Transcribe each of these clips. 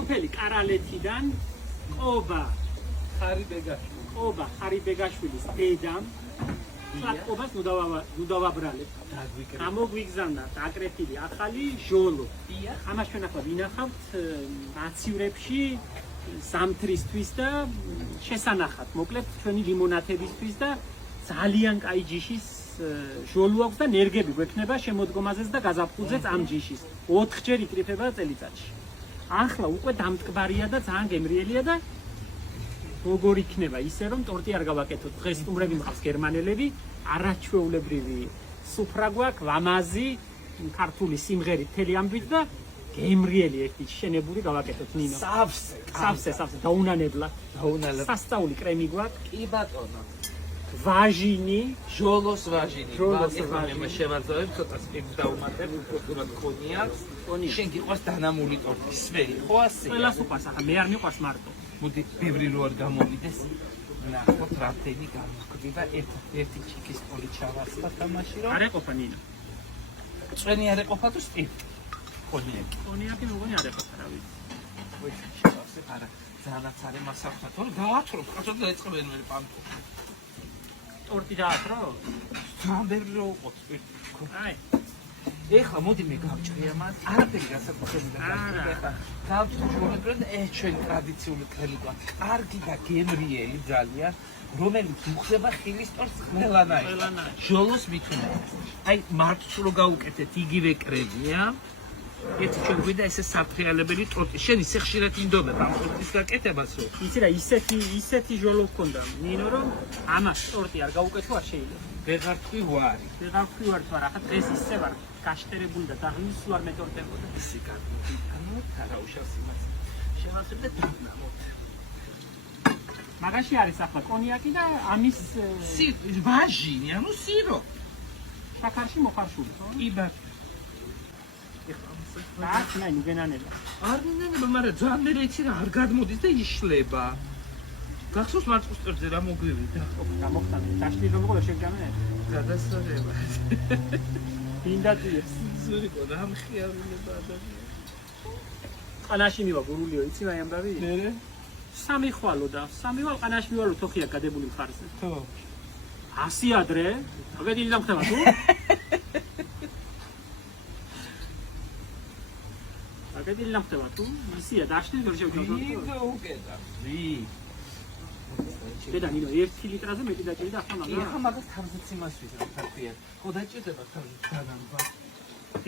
სოფელი კარალეთიდან ყობა ხარიბეგაშვილის დედამ ყობას ნუდავაბრალებ. გამოგვიგზავნა დაკრეფილი ახალი ჟოლო. ამას ჩვენ ახლა ვინახავთ მაცივრებში ზამთრისთვის და შესანახად. მოკლედ ჩვენი ლიმონათებისთვის და ძალიან კაი ჯიშის ჟოლო აქვს და ნერგები გვექნება შემოდგომაზეც და გაზაფხულზეც ამ ჯიშის. 4-ჯერ იკრიფება წელიწადში. ახლა უკვე დამტკბარია და ძალიან გემრიელია და როგორ იქნება ისე რომ ტორტი არ გავაკეთოთ. დღეს სტუმრები მყავს გერმანელები, არაჩვეულებრივი სუფრა გვაქვს, ლამაზი, ქართული სიმღერით მთელი ამბით და გემრიელი ერთი შენებული გავაკეთოთ ნინო. სავსე, დაუნანებლად. სასწაული კრემი გვაქვს. კი ბატონო. ვაჟინი, ჟოლოს ვაჟინი. მე შევაძლევ ცოტა სპირტს დავუმატებ, უფრო კონიაკს. შენ გიყვარს დანამული ტორტი, სვერი, ხო ასე? ყველას უყვარს, ახლა მე არ მიყვარს მარტო. მოდი ბევრი რო არ გამოვიდეს. ნახოთ რამდენი გამოგვიდება ერთი ჩიკის პოლი ჩავასხა თამაში რომ. არ ეყოფა ნინო. წვენი არ ეყოფა თუ სპირტი? კონიაკი. კონიაკი მოგონი არ ეყოფა რა ვიცი. ვეშ შევასე არა. ძალაც არის მასახთა, თორე გაათრო, კაცო დაიწყებენ მე პანკო. ტორტი დაათრო? ძალიან ბევრი რო უყოთ სპირტი. აი ეხლა მოდი მე გავჭრე ამას, არაფერი გასაკუთრებული და ეხლა გავჭრე ჩვენ ტრადიციული კრემი გვაქვს, კარგი და გემრიელი ძალიან, რომელიც უხდება ხილის ტორტს ყველანაირ. ჟოლოს მithumetes. აი მარტს რო გაუკეთეთ იგივე კრემია. ერთი ჩვენ გვიდა ესე საფრიალებელი ტორტი. შენ ისე ხშირად ინდომებ ამ ტორტის გაკეთებას რო. იცი რა, ისეთი ჟოლო გქონდა ნინო რომ ამას ტორტი არ გაუკეთო არ შეიძლება. ვეღარ თქვი ვარი. ვეღარ თქვი ვარ, ახლა დღეს ისე ვარ გაშტერებული და დაღმის ვარ მეტორტებოდა. ისე კარგი. ანუ რა უშავს იმას. შევასებდე დაგნამოთ. მაგაში არის ახლა კონიაკი და ამის ვაჟინი, ანუ სირო. შაქარში მოხარშული, ხო? იბათ. აქ ნაი ნუგენანელა. არ ნუგენანება, მაგრამ ძალიან მე რეცი რა არ გადმოდის და იშლება. გახსოვს მარწყვის წერზე რა მოგვივიდა? გამოხტანე, დაშლი რომ ყოლა შეგჯამე. გადასწორება. ინდატიეს. ზურიკო რა მხიარულება ადამიანი. ყანაში მივა გურულიო, იცი რა ამბავი? მე? სამი ხვალო და სამი ვალ ყანაში მივალო თოხია გადებული მხარზე. ხო. 100 ადრე, აგედი დამხდება თუ? აგედი დამხდება თუ? ისია დაშლი რომ შევჯამო. ვიგო უკედა. ვი. დედა ნინო 1 ლიტრაზე მეტი დაჭირდა ახლა მაგრამ. ეხა მაგას თავზეც იმას ვიზამ თარფია. ხო დაჭირდება თავზე დანამბა.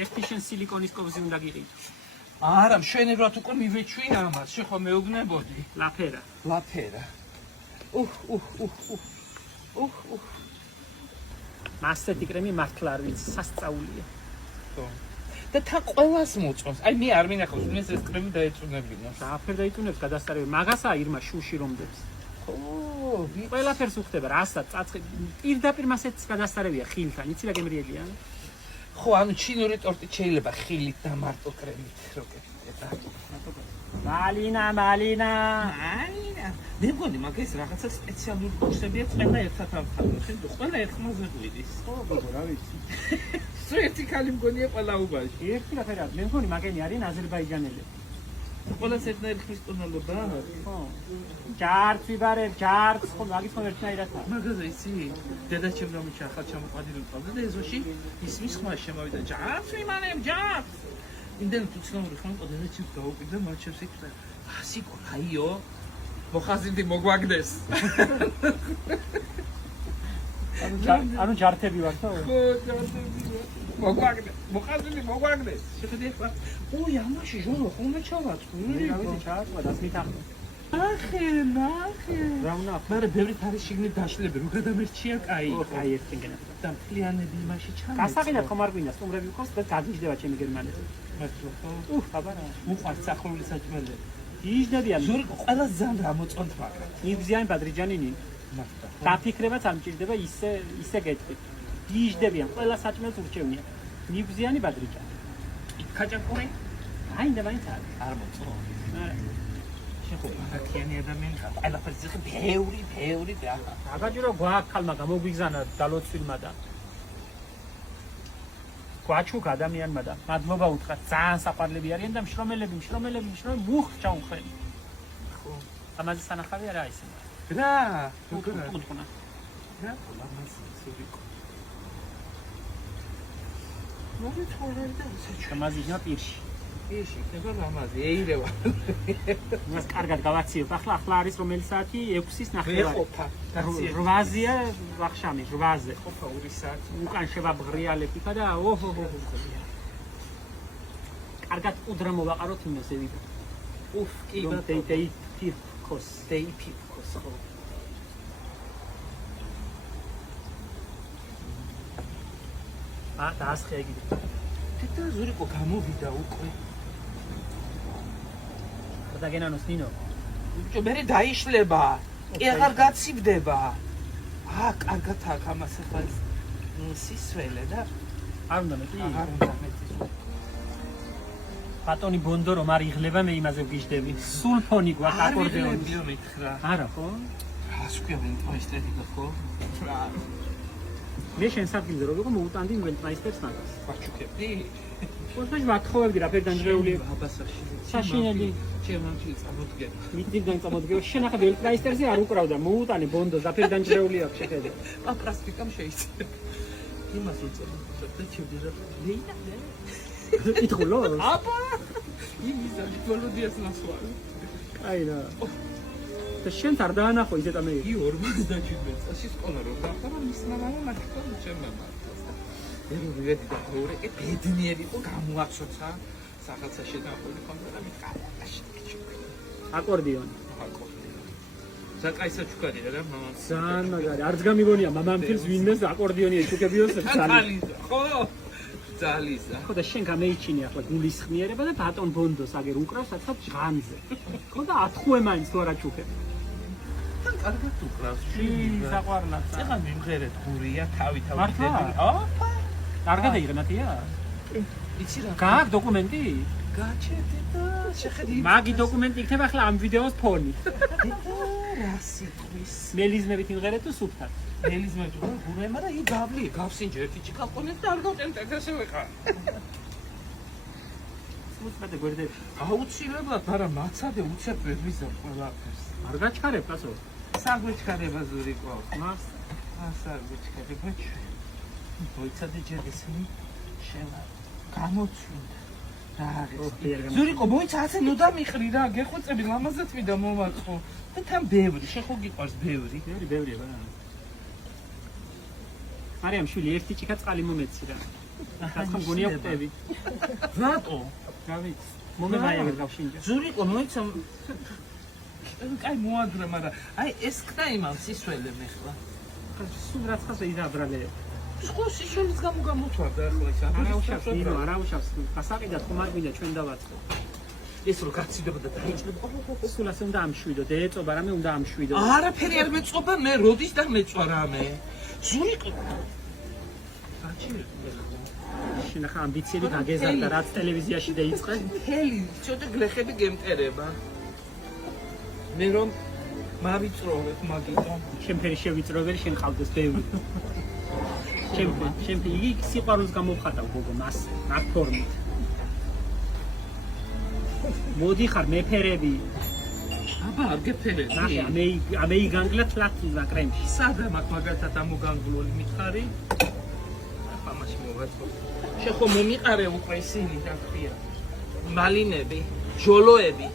ერთი შენ სილიკონის ковზი უნდა გიყიდო. არა, მშვენივრად უკვე მივეჩვი ამას. შე ხო მეუგნებოდი. ლაფერა. მასეთი კრემი მართლა არ ვიცი, სასწაულია. ხო. და თან ყველას მოწონს. აი მე არ მინახავს, მე ეს კრემი დაეწუნებინა. დააფერ დაიწუნებს გადასწრები. მაგასაა ირმა შუში რომდებს. ხო, ყველაფერს უხდება, რასაც წაცხი პირდაპირ მასეთს გადასწრებია ხილთან. იცი რა გემრიელია? ხო, ანუ ჩინური ტორტი შეიძლება ხილით და მარტო კრემით როკეთდა. მალინა. მე მგონი მაგას რაღაცა სპეციალური კურსებია ყველა ერთად ამხანოს. შენ ყველა ერთმაზე ღვიდის. ხო, გოგო, რა ვიცი. ერთი ქალი მგონია ყველა უბაში. ერთი რაფერა, მე მგონი მაგენი არიან აზერბაიჯანელები. ყველას ერთნაირი ქრისტიანობა? ხო. ჯარც ვიბარებ, ჯარც, ხო, მაგის ხო ერთნაირადაა. მაგაზე იცი? დედაჩემ რომიჩა ახალ ჩამოყვანილი ყავდა და ეზოში ისმის ხმა შემოვიდა. ჯარც ვიმანებ, ჯარც. იმდენ უცნაური ხომ დედაჩემს გაუყიდა, მარჩევს იქ და ასიკო, აიო. მოხაზინდი მოგვაგდეს. ანუ ჯართები ვარ ხო? ხო, ჯართები ვარ. მოგვაგდეს. მოხაზინდი მოგვაგდეს. შეხედე ხა. ოი, ამაში ჟოლო ხომ ჩავაწყო? რა ვიცი, ჩააწყდა და მითახმო. ნახე. რა უნდა? მაგრამ ბევრი თავის შიგნით დაშლები, რო გადამერჩია კაი. აი ერთგენა. და მთლიანები იმაში ჩამოწვა. გასაყიდად ხომ არ გვინდა სტუმრები ვქოს და გაგიჟდება ჩემი გერმანელი. მართლა ხო? ხაბარა. უყვართ სახურული საჭმელები. იჟდებიან. ზური ყველა ძალიან რა მოწონთ მაგრამ. იბზიან ბადრიჯანინი. მართლა. დაფიქრებაც არ მჭირდება ისე გეტყვით. იჟდებიან, ყველა საჭმელს ურჩევნია. ნიბზიანი ბადრიჯანი. ქაჭაპური? აინდა მაინც არის. არ მოწონს. არა. შეხო ბაქიანი ადამიანი ხარ. ყველაფერზე ბევრი და აგაჯირო გვაქვს ხალმა გამოგვიგზანა დალოცვილმა და გვაჩუქ ადამიანმა და მადლობა უთხრა ძალიან საყვარლები არიან და მშრომელები მუხჭა უხელი ხო ამაზე სანახავი არა ისე რა უკუთხუნა რა ლამაზი ზურიკო მოდი თორემ და ისე ამაზე ნა პირში ეში ხება ლამაზი ეირევა მას კარგად გავაციებ ახლა არის რომელი საათი 6-ის ნახევარი ვეყოფა 8-ია ვახშამი 8-ზე ყოფა 2 საათი უკან შევაბღრიალებ იქა და ოჰო კარგად უდრა მოვაყაროთ იმას ევიდა უფ კი დეი ფიფკოს ხო დაასხე ეგიდე თეთა ზურიკო გამოვიდა უკვე დაგენანოს ნინო ბიჭო მე დაიშლება კი აღარ გაცივდება კარგად აქ ამას ახლა სისველე და არ უნდა მეტი აღარ უნდა მეტი ბატონი ბონდო რომ არ იღლება მე იმაზე ვგიჟდები სულ ფონი გვაქვს აკორდეონი არ მითხრა არა ხო რას ქვია ვენტმაისტერიკა ხო რა მე შენს ადგილზე რო ვიყო მოუტანდი ვენტმაისტერს მაგას ვაჩუქებდი ხოთაშ ვათხოვებდი რა ფერდანჯრეული აბასაში საშინელი ჩემამში წამოდგება მიდიდან წამოდგება შენ ახლა ვენტმაისტერზე არ უკრავდა მოუტანე ბონდოს და ფერდანჯრეული აქვს შეხედე პრაქტიკამ შეიძლება იმას უწევდი და ჩევდირა ლეინა ითხოვლო აბა იმისა ბოლოდიას ნასვალი აი რა და შენ არ დაანახო ისე და მე ი 57 წელს სკოლა რო გახდა მის მამამა მაგითო ჩემმა მე ვიედი და ორი ბედნიერი იყო გამოაცოცა რაღაცა შედაყოლი ხომ და მიყარა შეკიჩო აკორდეონი საკაისა ჩუქარი რა მამამ ძალიან მაგარი არც გამიგონია მამამ ფილს ვინმეს აკორდეონი ეჩუქებიოს ძალიან ხო ძალიზა ხო და შენ გამეიჩინე ახლა გულისხმიერება და ბატონ ბონდოს აგერ უკრავს საერთოდ ჟღანზე ხო და ათხოვე მაინც თუ არა ჩუქები კარგად უკრავს საყვარლად ეხლა მიმღერეთ გურია თავი მართლა? ოპა კარგად აიღნათია იცი რა გააქვს დოკუმენტი გაჩერდი და შეხედი მაგი დოკუმენტი იქნება ახლა ამ ვიდეოს ფონი რა სიტყვის მელიზმებით იმღერეთ თუ სუფთად მელიზმე თუ გურემა და ი გავლი გავსინჯე ერთი ჭიქა ყოლეთ და არ გავტენტე ესე ვეყარ სუფთად გვერდები აუცილებლად არა მაცადე უცებ ვერ ვიზამ ყველაფერს არ გაჩქარებ კაცო საგვიჩქარება ზურიკო მას საგვიჩქარება მოიცადე ჯერ ესენი შევა გამოცვიდა რა არის ზურიკო მოიცა ასე ნუ დამიყრი რა გეხვეწები ლამაზად მიდა მომაწყო და თან ბევრი შენ ხო გიყვარს ბევრი ბევრია რა მარიამ შვილი ერთი ჭიქა წყალი მომეცი რა ახლა გონია ვტები რატო რა ვიცი მომებაია გავშინჯა ზურიკო მოიცა კაი მოადრე მაგრამ აი ეს კდა იმან სისველე მეხლა სულ რაცხას იდაბრალე ხო სისვლის გამო გამოთვარდა ახლა ის არა უშავს გასაყიდად ხომ არ გვინდა ჩვენ დავაწყო ეს რო გაცილდება და დაიჭრება სულ ასე უნდა ამშვიდო და ეწობა რამე უნდა ამშვიდო არაფერი არ მეწობა მე როდის დამეწვა რამე ზურიკო შენ ახლა ამბიციები გაგეზარდა რაც ტელევიზიაში დაიწყე მთელი ცოტა გლეხები გემტერება მე რომ მავიწროვებ მაგიტომ შენ ფერი შევიწროველი შენ ხავდეს ბევრი შენ იგი სიყვარულს გამოვხატავ გოგო მას აქ ფორმით მოდი ხარ მეფერები აბა არ გეფერები ნახე ამე იგანგლა თლათის ვაკრემში სადა მაგ მაგათად ამოგანგლული მითხარი ახლა მაშ მოვაწყო შენ ხო მომიყარე უკვე ისინი რა ქვია მალინები ჟოლოები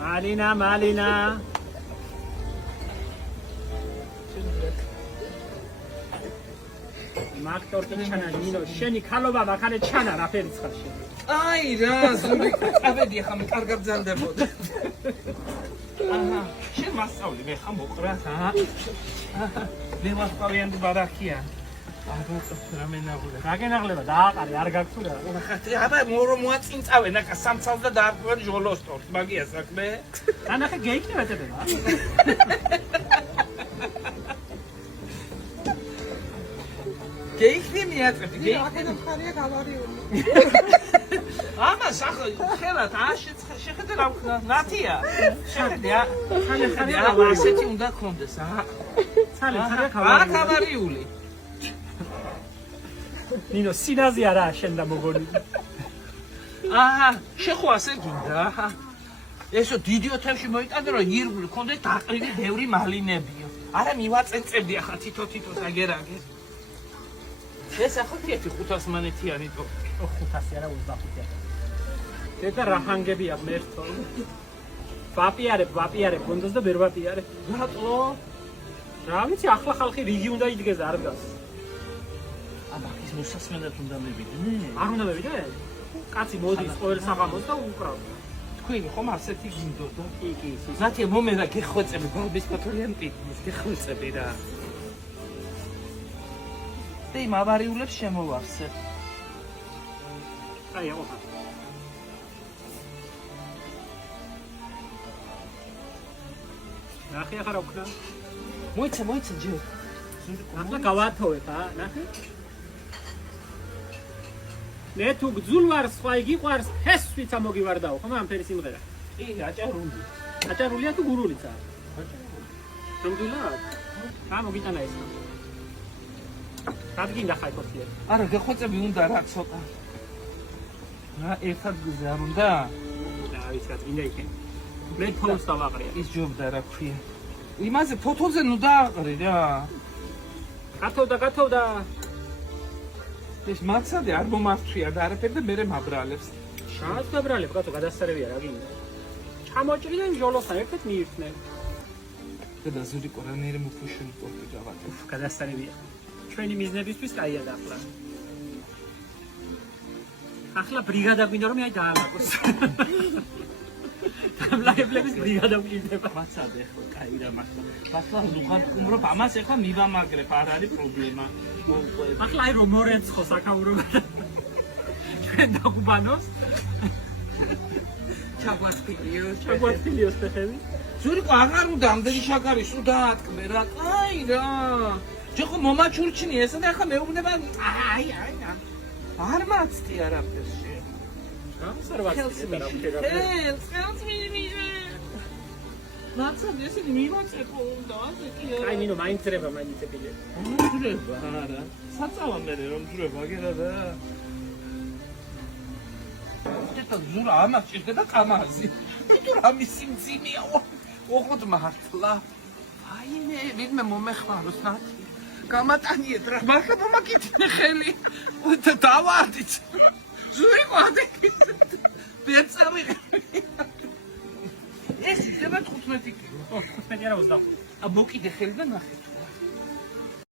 მალინა მაგტორტი ჩანა ნინო შენი ქალობა მაქანე ჩანა რა ფერი ცხარ შენ აი რა ზურიკო წავედი ახლა მე კარგად ზანდებოდა აჰა შენ მასწავლი მე ხა მოყრა მე მასწავლიან ბარაქია აბა რამენაღლა გაგენაღლება დააყარე არ გაქვს თუ რა აბა მორო მოაწინწავე ნაკა სამცალს და დაარქვენ ჟოლოსტორს მაგია საქმე ანახე გეიქნება წებება გეიქნი მიაწები აქედან ხარია გავარიული ამას ახლა ხელად შეხედე რა ვქნა ნათია შეხედე ხალე ასეთი უნდა გქონდეს ხალე გავარიული ნინო სინაზი არაა შენ და მოგონი. შეხო ასე გინდა აჰა ესო დიდი ოთებში მოიტანე რომ ირგვლი ქონდე დაყრილი ბევრი მალინებიო არა მივაწენწებდი ახლა თითო აგერაგე ეს ახლა კეთი 500 მანეთიანი თო 500 არა 25. დედა რაჰანგები აქვს მერთო. ვაპიარებ გონდოს და ვერ ვაპიარებ. რატო რა ვიცი ახლა ხალხი რიგი უნდა იდგეს არ დგას. ის მოსასმენად უნდა მივიდნენ არ უნდა მევიდე? კაცი მოდის ყოველ საღამოს და უკრავს. თქვენი ხომ ასეთი გინდოდა კი. ზათია მომედა გეხვეწები ბალბის პატრონიან პიკნის გეხვეწები რა და იმ ავარიულებს შემოვავსებ აი აყო. ნახე ახლა რა ვქნა? მოიცა ჯერ ახლა გავათოვებ ნახე. მე თუ გძულ ვარ სხვა იგიყვარს ფესვიცა მოგივარდაო ხომ ამ ფერის იმღერა. კი აჭარული აჭარულია თუ გურულიცა? ნამდვილად? რა მოგიტანა ეს? რადგინდა ხაი ხოთია? არა გეხვეწები უნდა რა ცოტა რა ერთად გზე არ უნდა რა ვიცი რა გინდა იქენ. მე ფონს დავაყრია. ის ჯობდა რა ქვია იმაზე ფოთოზე ნუ დააყრი რა გათოვდა ეს მაცადე არ მომართვია და არაფერ და მერე მაბრალებს შანს დაბრალებ კაცო გადასწრებია რა გინდა. ჩამოჭრიდან ჟოლოსთან ერთად მიირთნენ. და ზურიკო რა მერე მოფუშული პორტი გავაკეთე გადასწრებია. ჩვენი მიზნებისთვის კაია და ახლა ბრიგადა გვინდა რომ აი დაალაგოს. დამლაებლების ბრიგადა გვინდება. მაცადე ხო კაი რა მართლა ლუღად კუმრობ ამას ეხლა მივამაგრებ არ არის პრობლემა მოვყვე ახლა აი რომ მორეცხო საქაურობა. ჩვენ დაგუბანოს. ჩაგვათფილიოს ფეხები. ზურიკო აღარ უნდა ამდენი შაკარი სულ დაატკბე რა კაი რა ჯოხო მომაჩურჩინი ესა და ახლა მეუბნება აი არ მაცდი არაფერში ხელს მივიჟე მაცდი ესენი მივაწეყო უნდა ასეთი აი ნინო მაინც ძრება მაინცებილი. ძრება არა საწავა მერე რომ ძრება აგერა და ეს ზურა ამას ჭირდა და კამაზი თუ რამი სიმძიმეა ოღონდ მართლა აიმე ვინმე მომეხმაროს ნათი გამატანიეთ რა მართლა მომაკითხე ხელი და დავარდით ზური ყვადეკი ბეწავი ეს შეიძლება 15 კილო 15 არა 25. მოკიდე ხელი და ნახე